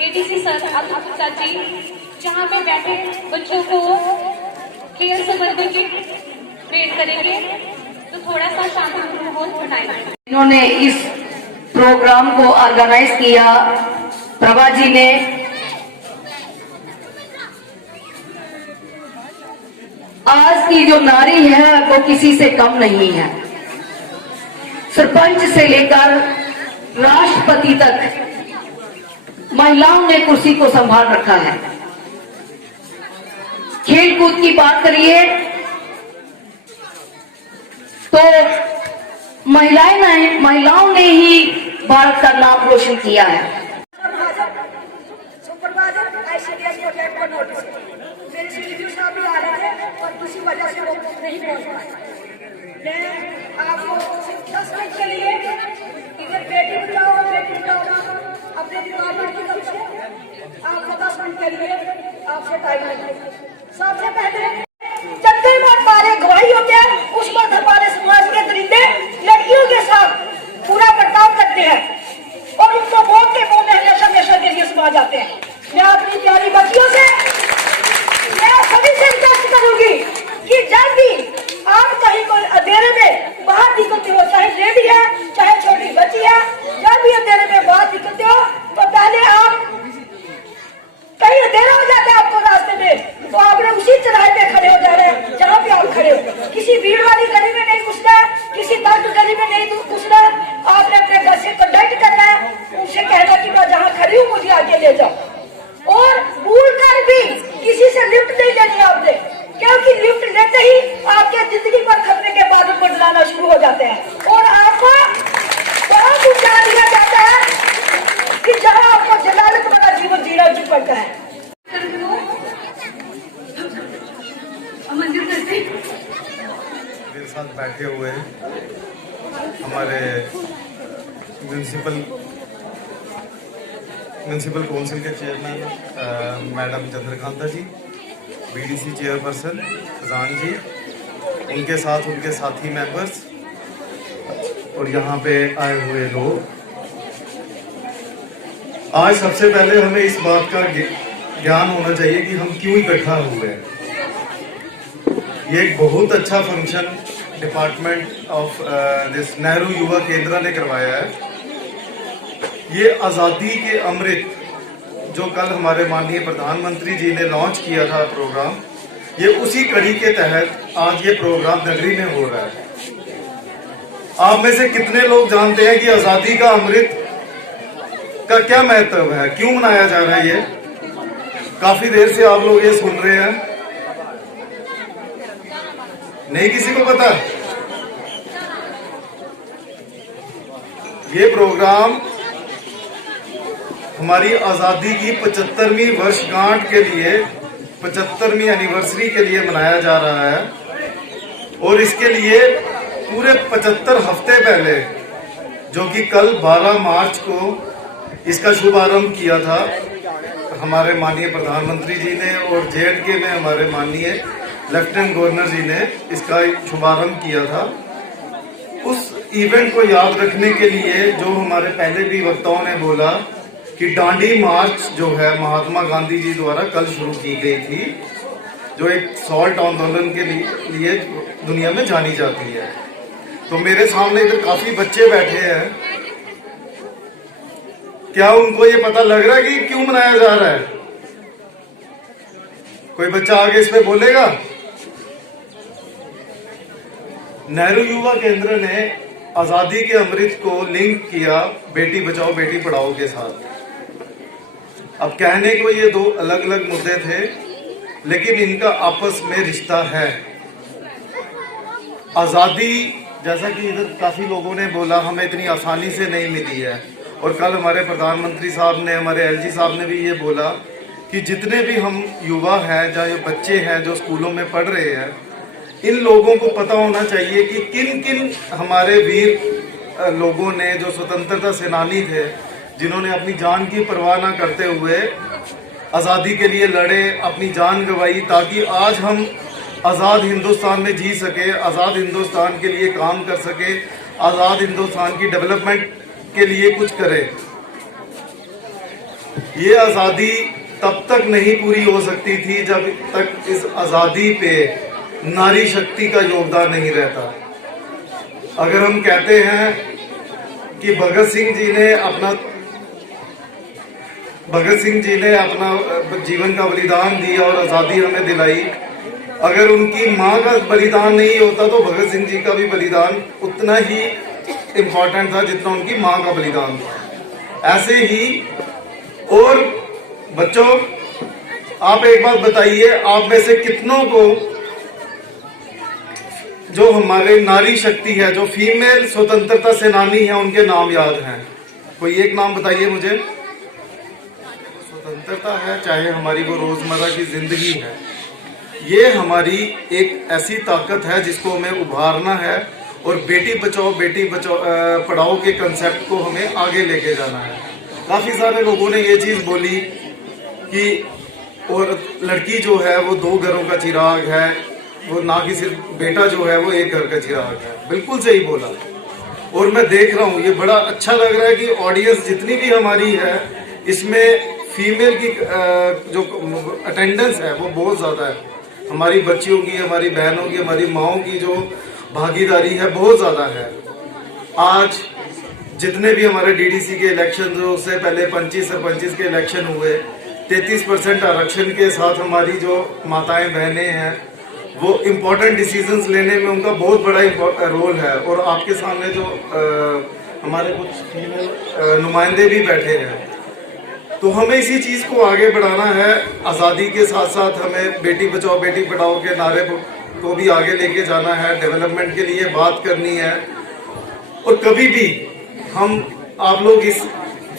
ADC sir जी जहाँ पे बैठे बच्चों को खेल संबंधी की ट्रेन करेंगे, तो थोड़ा सा शांति माहौल बनाएंगे। इन्होंने इस प्रोग्राम को ऑर्गेनाइज किया, प्रभा जी ने। आज की जो नारी है वो किसी से कम नहीं है। सरपंच से लेकर राष्ट्रपति तक महिलाओं ने कुर्सी को संभाल रखा है। खेल कूद की बात करिए तो महिलाओं ने ही भारत का नाम रोशन किया है। मेरे सीडीपी साहब भी आ रहे थे और किसी वजह से वो नहीं पहुंच पाए। मैं आपको 10 मिनट के लिए इधर बेटी बचाओ अपने डिपार्टमेंट की तरफ से आपको 10 मिनट के लिए आपसे टाइम लगेगा। सबसे पहले जब में हमारे गवाही होते हैं, उस वक्त हमारे समाज के दरिंदे लड़कियों के साथ पूरा बर्ताव करते हैं और उनको वोट के मुंह में हमेशा के लिए सुना जाते हैं। मैं अपनी प्यारी बच्चियों से मैं सभी से रिक्वेस्ट करूंगी कि जब भी आप कहीं कोई अंधेरे में बाहर निकलते हो, चाहे लेडी है चाहे छोटी बच्ची है, जब भी अंधेरे में बाहर निकलते हो तो पहले आप कहीं अंधेरा हो जाता है आपको रास्ते में, तो आपने उसी चौराहे पे खड़े हो जाना है जहाँ पे आप खड़े हो। किसी भीड़ वाली गली में नहीं घुसना, किसी तंग गली में नहीं घुसना। आपने अपने घर से कंडक्ट करना है, उनसे कहना कि मैं जहाँ खड़ी हूँ मुझे आगे ले जाओ। और भूल कर भी किसी से लिफ्ट नहीं लेनी आपने, क्योंकि लिफ्ट लेते ही आपके जिंदगी पर खतरे के बादल मंडराना शुरू हो जाते हैं और आपको बहुत ऊंचा दिया जाता है कि जहां आपको जलालत वाला जीवन जीना उचित पड़ता है। मेरे साथ बैठे हुए हमारे म्यूनसिपल काउंसिल के चेयरमैन मैडम चंद्रकांता जी, बीडीसी चेयरपर्सन खजान जी, उनके साथ उनके साथी मेंबर्स और यहाँ पे आए हुए लोग। आज सबसे पहले हमें इस बात का ज्ञान होना चाहिए कि हम क्यों इकट्ठा हुए हैं। ये एक बहुत अच्छा function department of this Nehru युवा केंद्र ने करवाया है। ये आज़ादी के अमृत जो कल हमारे माननीय प्रधानमंत्री जी ने लॉन्च किया था प्रोग्राम, ये उसी कड़ी के तहत आज ये प्रोग्राम नगरी में हो रहा है। आप में से कितने लोग जानते हैं कि आज़ादी का अमृत का क्या महत्व है, क्यों मनाया जा रहा है? ये काफी देर से आप लोग ये सुन रहे हैं, नहीं किसी को पता? ये प्रोग्राम हमारी आजादी की 75वीं वर्षगांठ के लिए 75वीं एनिवर्सरी के लिए मनाया जा रहा है। और इसके लिए पूरे 75 हफ्ते पहले, जो कि कल 12 मार्च को इसका शुभारंभ किया था हमारे माननीय प्रधानमंत्री जी ने, और जेएंडके में हमारे माननीय लेफ्टिनेंट गवर्नर जी ने इसका शुभारंभ किया था। उस इवेंट को याद रखने के लिए जो हमारे पहले भी वक्ताओं ने बोला कि दांडी मार्च जो है महात्मा गांधी जी द्वारा कल शुरू की गई थी, जो एक सॉल्ट आंदोलन के लिए दुनिया में जानी जाती है। तो मेरे सामने इधर काफी बच्चे बैठे हैं, क्या उनको ये पता लग रहा है कि क्यों मनाया जा रहा है? कोई बच्चा आगे इस पे बोलेगा? नेहरू युवा केंद्र ने आजादी के अमृत को लिंक किया बेटी बचाओ बेटी पढ़ाओ के साथ। अब कहने को ये दो अलग अलग मुद्दे थे, लेकिन इनका आपस में रिश्ता है। आजादी, जैसा कि इधर काफी लोगों ने बोला, हमें इतनी आसानी से नहीं मिली है। और कल हमारे प्रधानमंत्री साहब ने, हमारे एलजी साहब ने भी ये बोला कि जितने भी हम युवा हैं, चाहे बच्चे हैं जो स्कूलों में पढ़ रहे हैं, इन लोगों को पता होना चाहिए कि किन किन हमारे वीर लोगों ने, जो स्वतंत्रता सेनानी थे, जिन्होंने अपनी जान की परवाह न करते हुए आज़ादी के लिए लड़े, अपनी जान गंवाई, ताकि आज हम आज़ाद हिंदुस्तान में जी सके, आज़ाद हिंदुस्तान के लिए काम कर सके, आज़ाद हिंदुस्तान की डेवलपमेंट के लिए कुछ करें। ये आज़ादी तब तक नहीं पूरी हो सकती थी जब तक इस आज़ादी पे नारी शक्ति का योगदान नहीं रहता। अगर हम कहते हैं कि भगत सिंह जी ने अपना जीवन का बलिदान दिया और आज़ादी हमें दिलाई, अगर उनकी माँ का बलिदान नहीं होता तो भगत सिंह जी का भी बलिदान उतना ही इम्पोर्टेंट था जितना उनकी माँ का बलिदान था। ऐसे ही और बच्चों, आप एक बात बताइए, आप में से कितनों को जो हमारे नारी शक्ति है, जो फीमेल स्वतंत्रता सेनानी है, उनके नाम याद हैं? कोई एक नाम बताइए मुझे। स्वतंत्रता है, चाहे हमारी वो रोजमर्रा की जिंदगी है, ये हमारी एक ऐसी ताकत है जिसको हमें उभारना है और बेटी बचाओ पढ़ाओ के कंसेप्ट को हमें आगे लेके जाना है। काफी सारे लोगों ने ये चीज बोली कि और लड़की जो है वो 2 घरों का चिराग है, वो ना कि सिर्फ बेटा जो है वो 1 घर का चिराग है। बिल्कुल सही बोला। और मैं देख रहा हूँ, ये बड़ा अच्छा लग रहा है कि ऑडियंस जितनी भी हमारी है इसमें फीमेल की जो अटेंडेंस है वो बहुत ज्यादा है। हमारी बच्चियों की, हमारी बहनों की, हमारी माओं की जो भागीदारी है बहुत ज्यादा है। आज जितने भी हमारे डीडीसी के इलेक्शन, जो उससे पहले 25 सरपंच के इलेक्शन हुए, 33% आरक्षण के साथ हमारी जो माताएं बहनें हैं वो इम्पोर्टेंट डिसीजंस लेने में उनका बहुत बड़ा रोल है। और आपके सामने जो हमारे कुछ फीमेल नुमाइंदे भी बैठे हैं, तो हमें इसी चीज को आगे बढ़ाना है। आज़ादी के साथ साथ हमें बेटी बचाओ बेटी पढ़ाओ के नारे को भी आगे लेके जाना है, डेवलपमेंट के लिए बात करनी है। और कभी भी आप लोग इस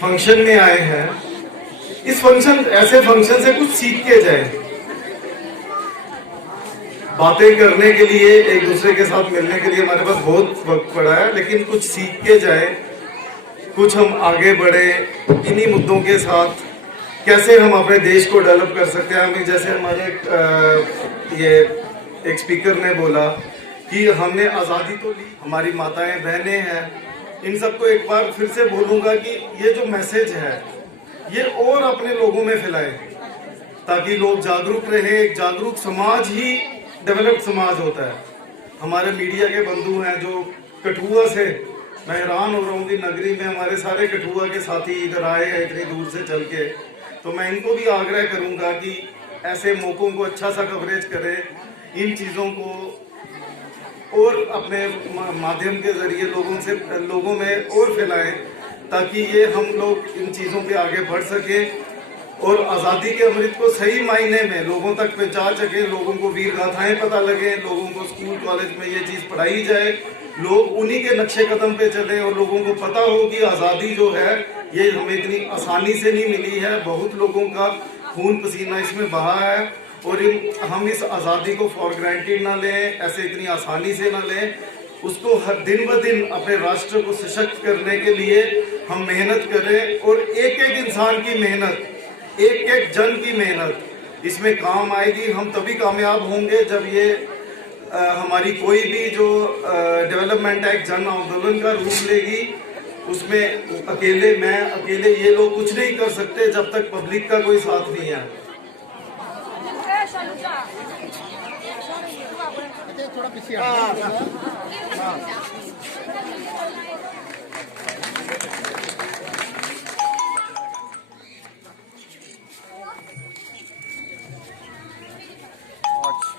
फंक्शन में आए हैं, इस ऐसे फंक्शन से कुछ सीख के जाए। बातें करने के लिए, एक दूसरे के साथ मिलने के लिए हमारे पास बहुत वक्त पड़ा है, लेकिन कुछ सीख के जाए, कुछ हम आगे बढ़े इन्हीं मुद्दों के साथ। कैसे हम अपने देश को डेवलप कर सकते हैं। हमें जैसे हमारे ये एक स्पीकर ने बोला कि हमने आज़ादी तो ली, हमारी माताएं बहनें हैं, इन सबको एक बार फिर से बोलूंगा कि ये जो मैसेज है ये और अपने लोगों में फैलाए, ताकि लोग जागरूक रहे। एक जागरूक समाज ही डेवलप्ड समाज होता है। हमारे मीडिया के बंधु हैं जो कठुआ से, मैं हैरान हो रहा हूँ कि नगरी में हमारे सारे कठुआ के साथी इधर आए हैं इतनी दूर से चल के, तो मैं इनको भी आग्रह करूंगा कि ऐसे मौकों को अच्छा सा कवरेज करें, इन चीज़ों को और अपने माध्यम के जरिए लोगों में और फैलाएं, ताकि ये हम लोग इन चीज़ों पे आगे बढ़ सके और आज़ादी के अमृत को सही मायने में लोगों तक पहुंचा सके, लोगों को वीर गाथाएं पता लगे, लोगों को स्कूल कॉलेज में ये चीज़ पढ़ाई जाए, लोग उन्हीं के नक्शे कदम पे चले और लोगों को पता हो कि आज़ादी जो है ये हमें इतनी आसानी से नहीं मिली है, बहुत लोगों का खून पसीना इसमें बहा है। और हम इस आज़ादी को फॉर ग्रांटेड ना लें, ऐसे इतनी आसानी से ना लें, उसको हर दिन ब दिन अपने राष्ट्र को सशक्त करने के लिए हम मेहनत करें। और एक एक इंसान की मेहनत, एक एक जन की मेहनत इसमें काम आएगी। हम तभी कामयाब होंगे जब ये हमारी कोई भी जो डेवलपमेंट एक्ट जन आंदोलन का रूप लेगी। उसमें अकेले ये लोग कुछ नहीं कर सकते जब तक पब्लिक का कोई साथ नहीं है।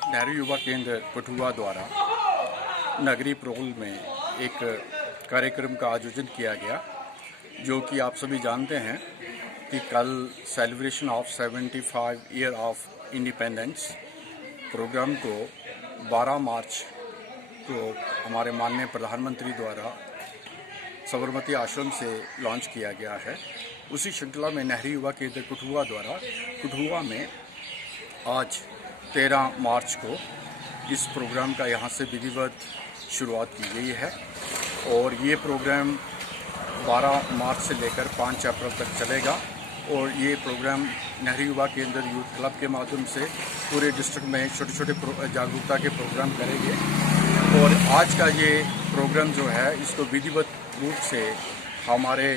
नेहरू युवा केंद्र कठुआ द्वारा नगरी प्रोल में एक कार्यक्रम का आयोजन किया गया, जो कि आप सभी जानते हैं कि कल celebration of 75 year of independence programme को 12 मार्च को हमारे माननीय प्रधानमंत्री द्वारा साबरमती आश्रम से लॉन्च किया गया है। उसी श्रृंखला में नेहरू युवा केंद्र कठुआ द्वारा कठुआ में आज 13 मार्च को इस प्रोग्राम का यहाँ से विधिवत शुरुआत की गई है और ये प्रोग्राम 12 मार्च से लेकर 5 अप्रैल तक चलेगा। और ये प्रोग्राम नेहरू युवा केंद्र यूथ क्लब के माध्यम से पूरे डिस्ट्रिक्ट में छोटे छोटे जागरूकता के प्रोग्राम करेंगे। और आज का ये प्रोग्राम जो है इसको विधिवत रूप से हमारे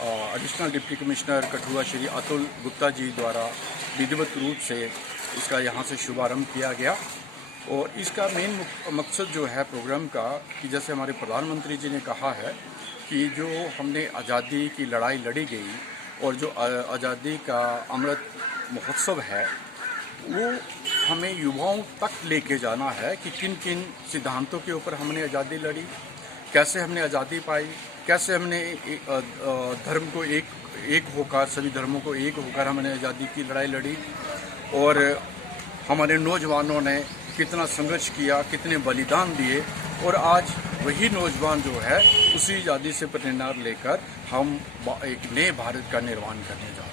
additional deputy commissioner Kathua Shri Atul Gupta ji द्वारा विधिवत रूप से इसका यहाँ से शुभारंभ किया गया। और इसका मेन मकसद जो है प्रोग्राम का कि जैसे हमारे प्रधानमंत्री जी ने कहा है कि जो हमने आज़ादी की लड़ाई लड़ी गई और जो आज़ादी का अमृत महोत्सव है वो हमें युवाओं तक लेके जाना है कि किन किन सिद्धांतों के ऊपर हमने आज़ादी लड़ी, कैसे हमने आज़ादी पाई, कैसे हमने धर्म को एक होकर, सभी धर्मों को एक होकर हमने आज़ादी की लड़ाई लड़ी और हमारे नौजवानों ने कितना संघर्ष किया, कितने बलिदान दिए और आज वही नौजवान जो है उसी आज़ादी से प्रेरणा लेकर हम एक नए भारत का निर्माण करने जा रहे हैं।